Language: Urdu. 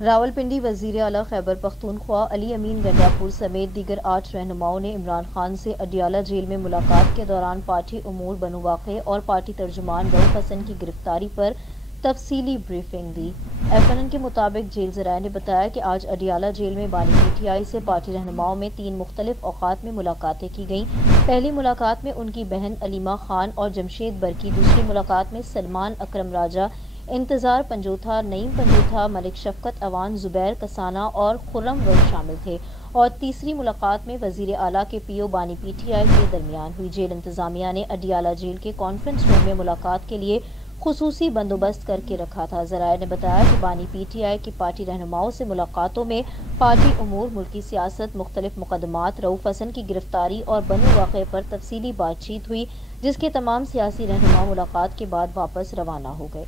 راولپنڈی وزیر اعلیٰ خیبر پختونخوا علی امین گنڈیاپور سمیت دیگر 8 رہنماؤں نے عمران خان سے اڈیالہ جیل میں ملاقات کے دوران پارٹی امور بنو واقع اور پارٹی ترجمان رؤف حسن کی گرفتاری پر تفصیلی بریفنگ دی۔ ایف این این کے مطابق جیل ذرائع نے بتایا کہ آج اڈیالہ جیل میں بانی پی ٹی آئی سے پارٹی رہنماؤں میں 3 مختلف اوقات میں ملاقاتیں کی گئیں۔ پہلی ملاقات میں ان کی بہن علیمہ خان اور جمشید برقی، دوسری ملاقات میں سلمان اکرم راجہ، انتظار پنجوتھا، نعیم پنجوتھا، ملک شفقت اوان، زبیر کسانہ اور خرم ورک شامل تھے، اور تیسری ملاقات میں وزیر اعلیٰ کے پی او بانی پی ٹی آئی کے درمیان ہوئی۔ جیل انتظامیہ نے اڈیالہ جیل کے کانفرنس روم میں ملاقات کے لیے خصوصی بندوبست کر کے رکھا تھا۔ ذرائع نے بتایا کہ بانی پی ٹی آئی کی پارٹی رہنماؤں سے ملاقاتوں میں پارٹی امور، ملکی سیاست، مختلف مقدمات، رؤف حسن کی گرفتاری اور بنو واقع پر تفصیلی بات چیت ہوئی، جس کے تمام سیاسی رہنما ملاقات کے بعد واپس روانہ ہو گئے۔